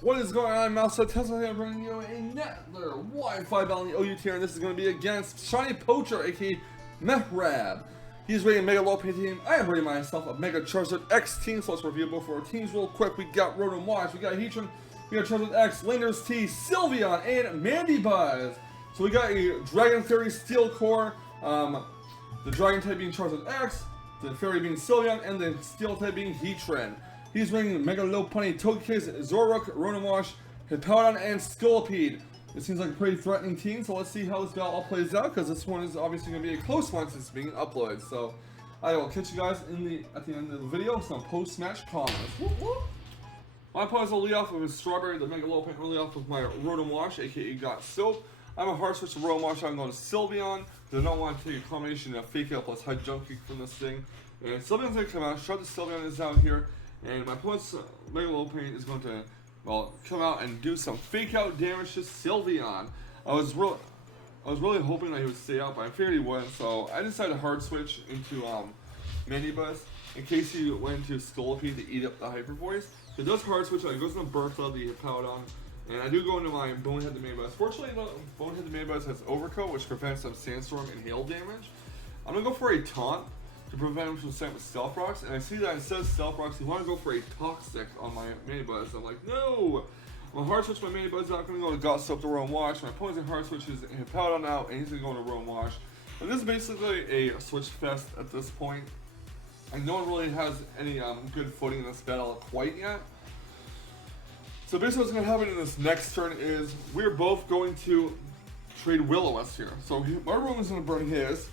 What is going on, Mousetrap? Tesla here bringing you another Wi-Fi Battle in the OU tier, and this is going to be against Shinypoacher, aka Mehrab. He's rating Mega Lopunny team. I am rating myself a Mega Charizard X team, so let's review both of our teams real quick. We got Rotom, we got Heatran, we got Charizard X, Landers T, Sylveon, and Mandy Buzz. So we got a Dragon Fairy Steel Core, the Dragon type being Charizard X, the Fairy being Sylveon, and the Steel type being Heatran. He's rating Mega Lopunny, Togekiss, Zoroark, Rotom, Hippowdon, and Scolipede. It seems like a pretty threatening team, so let's see how this battle all plays out, because this one is obviously going to be a close one since it's being uploaded. So I will catch you guys at the end of the video with some post-match comments. Whoop, whoop. My opponents will lead off with his Strawberry, the Mega Lopunny will lead off with my Rotom, aka Got Soap. I'm a hard switch to Rotom, I'm going to Sylveon, because I don't want to take a combination of Fake Out plus High Jump Kick from this thing. And Sylveon's going to come out, shout out to Sylveon is out here. And my opponent's Mega Lopunny is going to, well, come out and do some fake out damage to Sylveon. I was really hoping that he would stay out, but I figured he wouldn't. So I decided to hard switch into Mandy Buzz in case he went into Scolipede to eat up the Hyper Voice. So it does hard switch. It goes into Burst of the Hippowdon, and I do go into my Bonehead the Mandy Buzz. Fortunately, Bonehead the Mandy Buzz has Overcoat, which prevents some Sandstorm and Hail damage. I'm gonna go for a Taunt to prevent him from setting with Stealth Rocks, and I see that instead of Stealth Rocks, he want to go for a Toxic on my Mandy Buzz. I'm like, no! I'm gonna hard switch my Mandy Buzz out. I'm gonna go to Got Soap to Rotom. My opponent's gonna hard switch his Hippowdon out, and he's gonna go to Rotom. And this is basically a switch fest at this point. And no one really has any good footing in this battle quite yet. So basically what's gonna happen in this next turn is we're both going to trade Will-O-Wisp here. So my Rotom is gonna burn his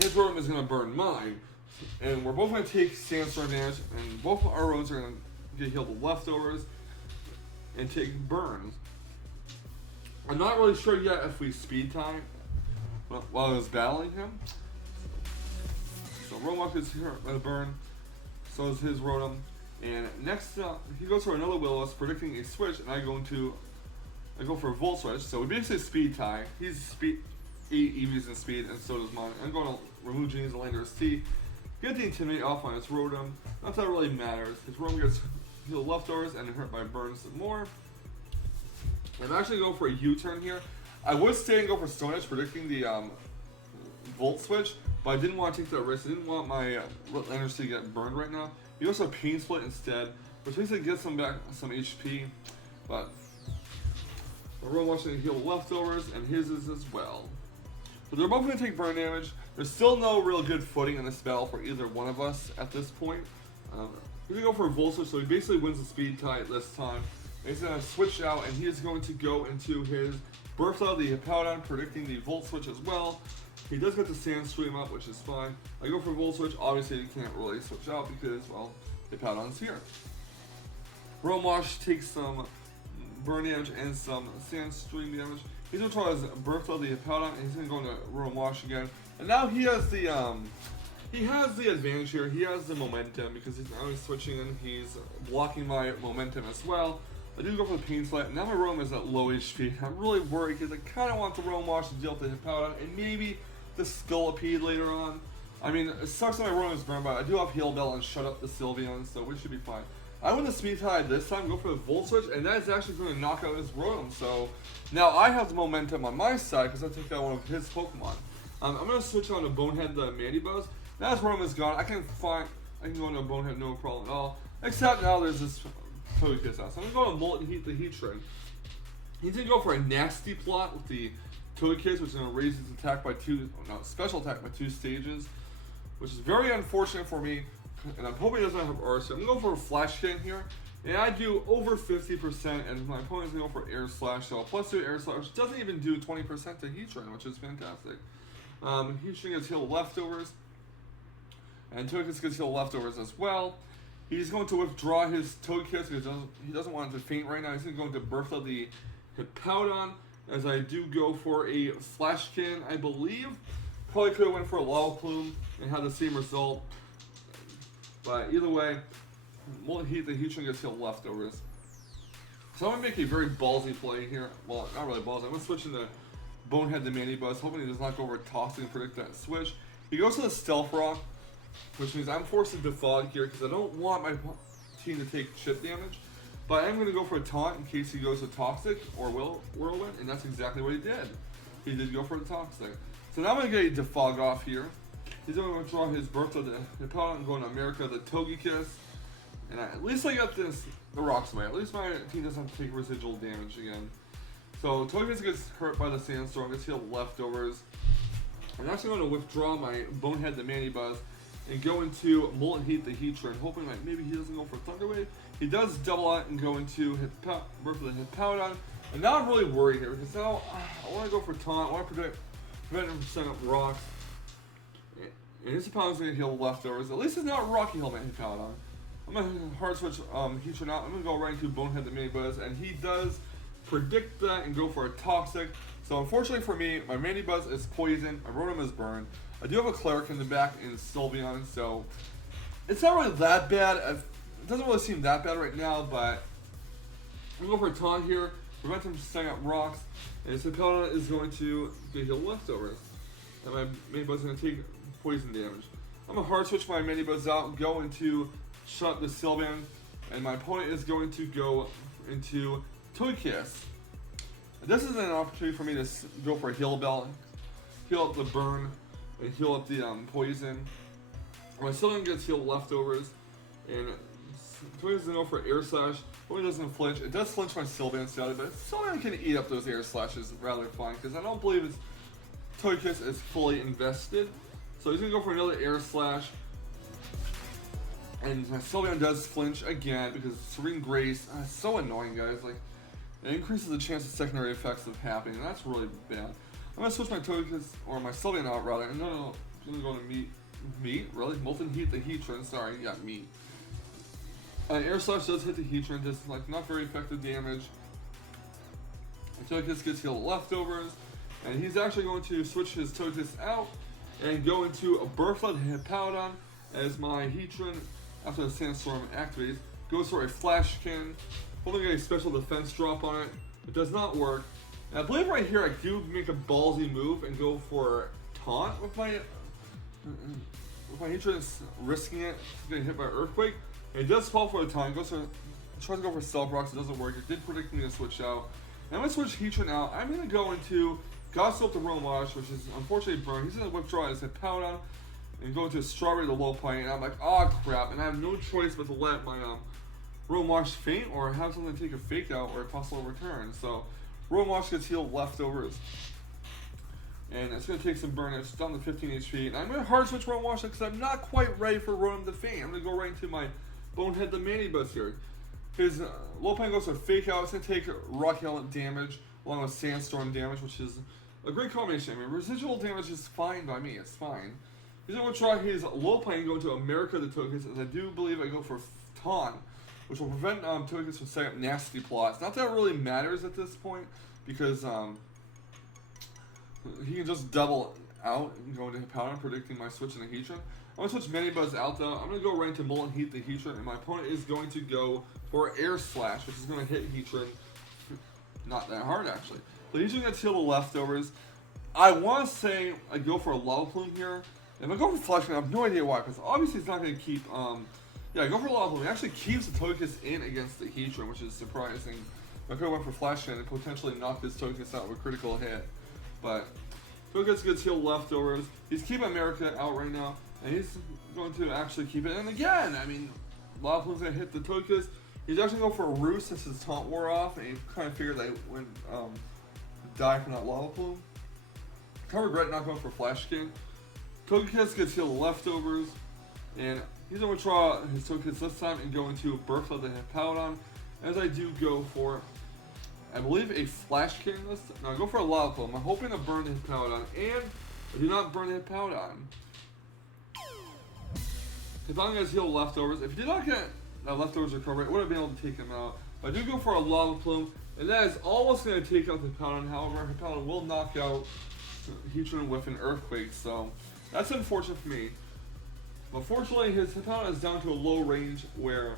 Rotom is going to burn mine, and we're both going to take Sandstorm damage, and both our Rotoms are going to get healed with leftovers and take burns. I'm not really sure yet if we speed time while I was battling him. So Rotom is here by the burn, so is his Rotom, and next he goes for another Will-O-Wisp, predicting a switch, and I go for a Volt Switch. So we basically speed tie. He's speed 8 EVs in speed, and so does mine. I'm going to remove Genie's Landers T, get the Intimidate off on its Rotom. Not that it really matters, because Rotom gets healed leftovers and hurt by burns some more. I'm actually going for a U-turn here. I would stay and go for Stone Edge, predicting the Volt Switch, but I didn't want to take that risk. I didn't want my Landers T to get burned right now. He goes for Pain Split instead, which basically gets him back some HP, but Rotom wants to heal leftovers, and his is as well. So they're both going to take burn damage. There's still no real good footing in this battle for either one of us at this point. We're going to go for a Volt Switch, so he basically wins the speed tie this time. He's going to switch out, and he is going to go into his Burst Out the Hippowdon, predicting the Volt Switch as well. He does get the Sandstream up, which is fine. I go for Volt Switch. Obviously, you can't really switch out because, well, Hippowdon's here. Rotom takes some burn damage and some Sandstream damage. He's going to try his Burst Out the Hippowdon, and he's going to go into Rotom again. And now he has the advantage here. He has the momentum because now he's switching and he's blocking my momentum as well. I do go for the Pain Split. Now my Rotom is at low HP. I'm really worried because I kind of want the Rotom to deal with the Hippowdon and maybe the Scolipede later on. I mean, it sucks that my Rotom is burned, but I do have Heal Bell and shut up the Sylveon, so we should be fine. I win the speed tie this time, go for the Volt Switch, and that is actually going to knock out his Rotom. So now I have the momentum on my side because I took out one of his Pokemon. I'm going to switch on to Bonehead the Mandy Buzz. Now his Rotom is gone. I can go into Bonehead no problem at all. Except now there's this Togekiss out. So I'm going to go to Molten Heat the Heatran. He's going to go for a nasty plot with the Togekiss, which is going to raise his attack by special attack by 2 stages, which is very unfortunate for me. And I'm hoping he doesn't have ORAS. So I'm going to go for a Flash Cannon here. And I do over 50%, and my opponent's going to go for Air Slash. So +2 Air Slash, which doesn't even do 20% to Heatran, which is fantastic. Heatran gets healed leftovers. And Togekiss gets healed leftovers as well. He's going to withdraw his Togekiss because he doesn't want it to faint right now. He's going to Burst Out the Hippowdon, as I do go for a Flash Cannon, I believe. Probably could have went for a Lava Plume and had the same result. But either way, Molten Heat, the Heatran gets healed leftovers. So I'm going to make a very ballsy play here. Well, not really ballsy. I'm going to switch into Bonehead the Mandy Buzz, hoping he does not go over Tossing and predict that switch. He goes to the Stealth Rock, which means I'm forced to Defog here because I don't want my team to take chip damage. But I am going to go for a taunt in case he goes to Toxic or Whirlwind, and that's exactly what he did. He did go for the Toxic. So now I'm going to get a Defog off here. He's going to withdraw his Birth of the Hippowdon and go to America, the Togekiss. And at least I got this, the Rocks away. At least my team doesn't have to take residual damage again. So Togekiss gets hurt by the Sandstorm, gets healed leftovers. I'm actually going to withdraw my Bonehead, the Manibuzz, and go into Molten Heat, the Heatran, hoping like maybe he doesn't go for Thunder Wave. He does double out and go into Birth of the Hippowdon. And now I'm really worried here because now I want to go for Taunt. I want to prevent him from setting up Rocks. And his Hippowdon's going to heal leftovers. At least it's not Rocky Heal my Hippowdon. I'm going to hard switch Heatran out. I'm going to go right into Bonehead, the Manibuzz. And he does predict that and go for a Toxic. So unfortunately for me, my Manibuzz is poisoned. My Rotom is burned. I do have a Cleric in the back in Sylveon, so it's not really that bad. It doesn't really seem that bad right now, but I'm going to go for a Taunt here, prevent him from setting up Rocks, and his Hippowdon is going to get healed leftovers. And my Manibuzz is going to take poison damage. I'm going to hard switch my Manibuzz out, go into shut the Sylveon, and my opponent is going to go into Togekiss. This is an opportunity for me to go for a Heal Bell, heal up the burn, and heal up the poison. My Sylveon gets healed leftovers, and Togekiss is going to go for Air Slash. Only doesn't flinch. It does flinch my Sylveon sadly, but Sylveon can eat up those Air Slashes rather fine, because I don't believe his Togekiss is fully invested. So he's going to go for another Air Slash. And my Sylveon does flinch again, because Serene Grace, it's so annoying, guys. Like, it increases the chance of secondary effects of happening, and that's really bad. I'm going to switch my Togekiss, or my Sylveon out rather, and no, I'm going to go to Meat, really? Molten Heat the Heatran, sorry, yeah, Meat. Air Slash does hit the Heatran, just like not very effective damage. And Togekiss gets healed leftovers, and he's actually going to switch his Togekiss out, and go into a Birth of the Hippowdon, as my Heatran, after the Sandstorm activates, goes for a Flash Cannon. Holding a special defense drop on it. It does not work. And I believe right here I do make a ballsy move and go for Taunt with my Heatran, risking it, getting hit by Earthquake. And it does fall for the Taunt. Tries to go for Stealth Rocks. It doesn't work. It did predict me to switch out. And I'm going to switch Heatran out. I'm going to go into Godslope the Romosh, which is unfortunately burned. He's going to withdraw his Hippowdon and go into Strawberry the Lopunny. And I'm like, oh crap. And I have no choice but to let my Romosh faint or have something take a fake out or a possible return. So Romosh gets healed leftovers. And it's going to take some burn. It's down to 15 HP. And I'm going to hard switch Romosh because I'm not quite ready for Rotom to faint. I'm going to go right into my Bonehead the Manibuzz here. His Lopunny goes to fake out. It's going to take Rocky Element damage along with Sandstorm damage, which is a great combination. I mean, residual damage is fine by me. It's fine. He's going to try his Lopunny and go into America the Togekiss, as I do believe I go for Taunt, which will prevent Togekiss from setting up nasty plots. Not that it really matters at this point, because he can just double out and go into Hippowdon, predicting my switch in the Heatran. I'm going to switch Manibuzz out though. I'm going to go right into Molten Heat the Heatran, and my opponent is going to go for Air Slash, which is going to hit Heatran not that hard actually. So Heatran gets healed the leftovers. I want to say I go for a Lava Plume here. If I go for Flash Cannon, I have no idea why, because obviously it's not going to keep yeah, go for Lava Plume. It actually keeps the Togekiss in against the Heatran, which is surprising. I could have went for Flash Cannon and potentially knocked this Togekiss out with a critical hit. But Togekiss gets healed leftovers. He's keeping America out right now, and he's going to actually keep it. And again, I mean, Lava Plume's going to hit the Togekiss. He's actually going for a Roost since his taunt wore off, and he kind of figured that he wouldn't die from that Lava Plume. I regret not going for Flash Cannon. Togekiss gets healed leftovers, and he's going to draw his Togekiss this time and go into Birth of the Hippowdon, as I do go for, I believe, a Flash Cannon this time. No, I go for a Lava Plume. I'm hoping to burn the Hippowdon, and I do not burn the Hippowdon. Hippowdon gets healed leftovers. If he did not get that leftovers recovery, I would have been able to take him out. But I do go for a Lava Plume, and that is almost going to take out the Hippowdon. However, Hippowdon will knock out Heatran with an Earthquake, so that's unfortunate for me. But fortunately, his Hippowdon is down to a low range where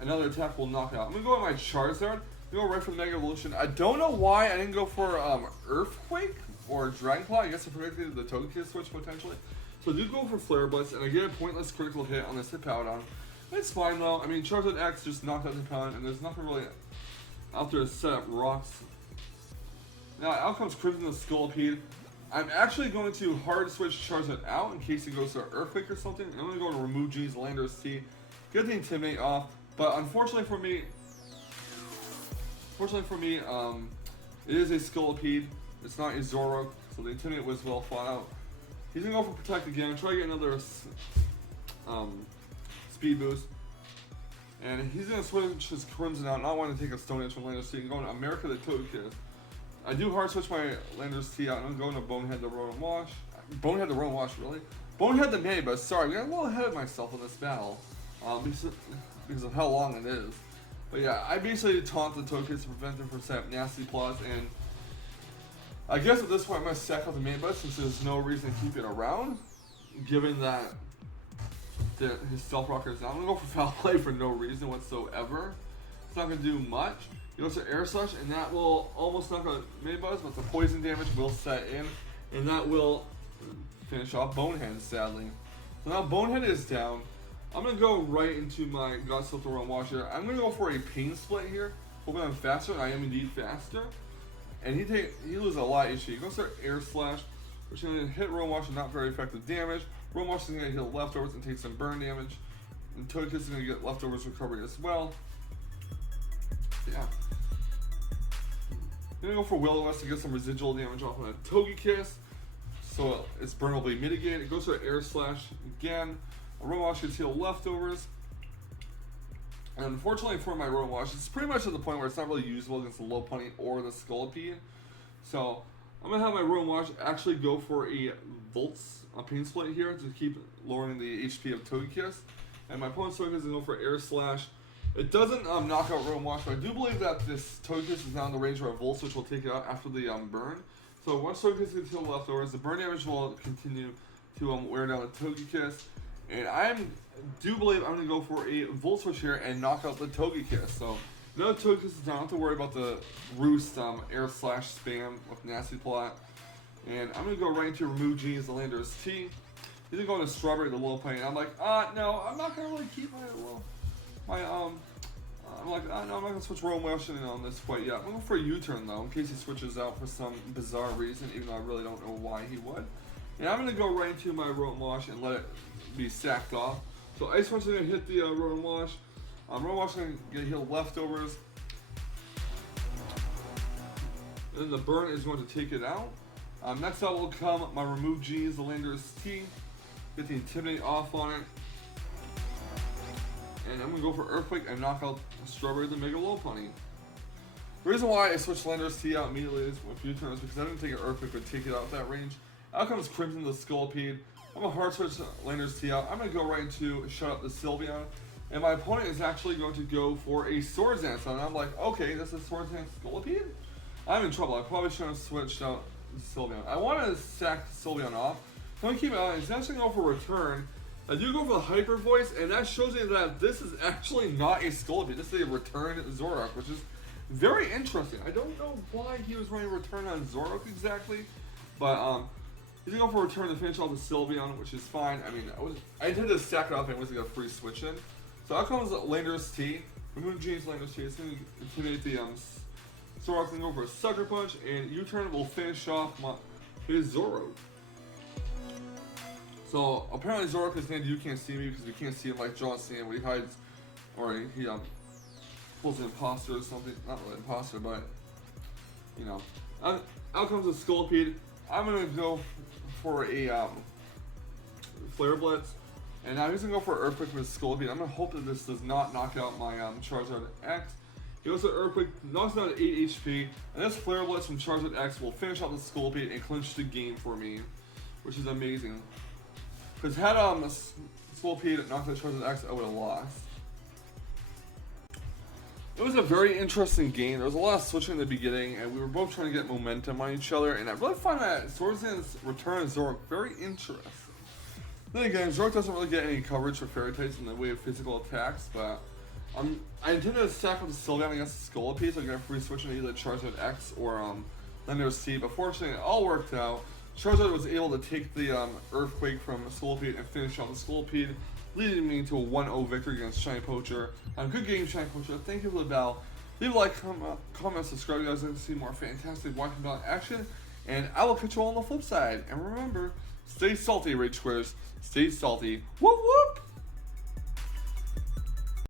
another attack will knock out. I'm going to go with my Charizard. I'm going to go right for the Mega Evolution. I don't know why I didn't go for Earthquake or Dragon Claw. I guess I predicted the Togekiss switch potentially. So I do go for Flare Blitz, and I get a pointless critical hit on this Hippowdon. It's fine though. I mean, Charizard X just knocked out the opponent, and there's nothing really out there to set up rocks. Now, out comes Crimson the Scolipede. I'm actually going to hard switch Charizard out in case he goes to Earthquake or something. I'm going to go to remove G's Landorus T, get the Intimidate off. But unfortunately for me, it is a Scolipede. It's not a Zoroark, so the Intimidate was well fought out. He's going to go for Protect again, try to get another Speed Boost. And he's going to switch his Crimson out, not wanting to take a Stone Edge from Landorus T and go to America the Togekiss. I do hard switch my Landorus T out, and I'm going to Bonehead the Rowan Wash. Bonehead the Rowan Wash, really? Bonehead the Mega, sorry, I got a little ahead of myself in this battle. Because of how long it is. But yeah, I basically taunt the Togekiss to prevent them from setting up Nasty Claws, and I guess at this point I'm going to sack out the main bus since there's no reason to keep it around, given that his Stealth Rocker is down. I'm going to go for Foul Play for no reason whatsoever. It's not going to do much. He goes to Air Slash, and that will almost knock out main buzz, but the poison damage will set in, and that will finish off Bonehead, sadly. So now Bonehead is down. I'm going to go right into my God's Slip the Rowan Wash here. I'm going to go for a Pain Split here, hoping I'm faster, and I am indeed faster. And he loses a lot of HP. He goes to Air Slash, which is going to hit Rowan Wash with not very effective damage. Rowan Wash is going to hit leftovers and take some burn damage. And Togekiss is going to get leftovers recovery as well. Yeah. I'm going to go for Will-O-Wisp to get some residual damage off of that Togekiss, so it's burn will be mitigated. It goes to Air Slash again. A Rowan Wash gets heal leftovers. And unfortunately for my Rowan Wash, it's pretty much at the point where it's not really usable against the Lopunny or the Scolipede. So I'm going to have my Rowan Wash actually go for a Pain Split here to keep lowering the HP of Togekiss. And my opponent's Togekiss is going to go for Air Slash. It doesn't knock out Rowan Wash, but I do believe that this Togekiss is now in the range where a Volt Switch will take it out after the burn. So once Togekiss gets healed leftovers, the burn damage will continue to wear down the Togekiss. And I do believe I'm going to go for a Volt Switch here and knock out the Togekiss. So now the Togekiss is down, I don't have to worry about the Roost Air Slash spam with Nasty Plot. And I'm going to go right into remove G's the Landorus T. He's going to go into Strawberry the Lopunny. And I'm like, no, I'm not going to really keep I'm like, no, I'm not going to switch Rowan Wash in on this quite yet. I'm going for a U-turn though, in case he switches out for some bizarre reason, even though I really don't know why he would. And I'm going to go right into my Rowan Wash and let it be sacked off. So Ice Punch is going to hit the Rowan Wash. Rowan Wash is going to get healed leftovers. And then the burn is going to take it out. Next out will come my remove G's, the Landorus T. Get the Intimidate off on it. And I'm going to go for Earthquake and knock out Strawberry the Mega Lopunny. The reason why I switched Landorus T out immediately with U-turn is because I didn't think an Earthquake would take it out that range. Out comes Crimson the Scolipede. I'm going to hard switch Landorus T out. I'm going to go right into shut up the Sylveon. And my opponent is actually going to go for a Swords Dance. And I'm like, okay, this is Swords Dance Scolipede? I'm in trouble. I probably should have switched out Sylveon. I want to sack Sylveon off. So I'm going to keep it on. He's actually going for Return. I do go for the Hyper Voice, and that shows me that this is actually not a Scolipede. This is a Return Zoroark, which is very interesting. I don't know why he was running Return on Zoroark exactly, but he's going to go for Return to finish off the Sylveon, which is fine. I mean, I intended to stack it off and was going to get a free switch in. So out comes Landorus T. Remove G's Landorus T. It's going to intimidate the Zoroark, going to go for a Sucker Punch, and U-turn will finish off his Zoroark. So apparently Zoroark is named You Can't See Me because we can't see him like John Cena when he hides, or he pulls an imposter or something. Not really imposter, but you know. Out comes a Scolipede. I'm gonna go for a Flare Blitz, and now he's gonna go for Earthquake with Scolipede. I'm gonna hope that this does not knock out my Charizard X. He goes to Earthquake, knocks down to 8 HP, and this Flare Blitz from Charizard X will finish out the Scolipede and clinch the game for me, which is amazing. Because had Scolipede knocked out Charizard X, I would have lost. It was a very interesting game. There was a lot of switching in the beginning, and we were both trying to get momentum on each other, and I really find that Swords Dance Return of Zoroark very interesting. Then again, Zoroark doesn't really get any coverage for Fairy types in the way of physical attacks, but I intended to stack with the Sylveon against the Scolipede, so I get a free switch into either Charizard X or Landorus T, but fortunately it all worked out. Charizard was able to take the Earthquake from Scolipede and finish off the Scolipede leading me to a 1-0 victory against Shinypoacher. Good game, Shinypoacher. Thank you for the battle. Leave a like, comment, subscribe, guys, to see more fantastic Wi-Fi Battle action. And I will catch you all on the flip side. And remember, stay salty, Rage Squares. Stay salty. Woo woo!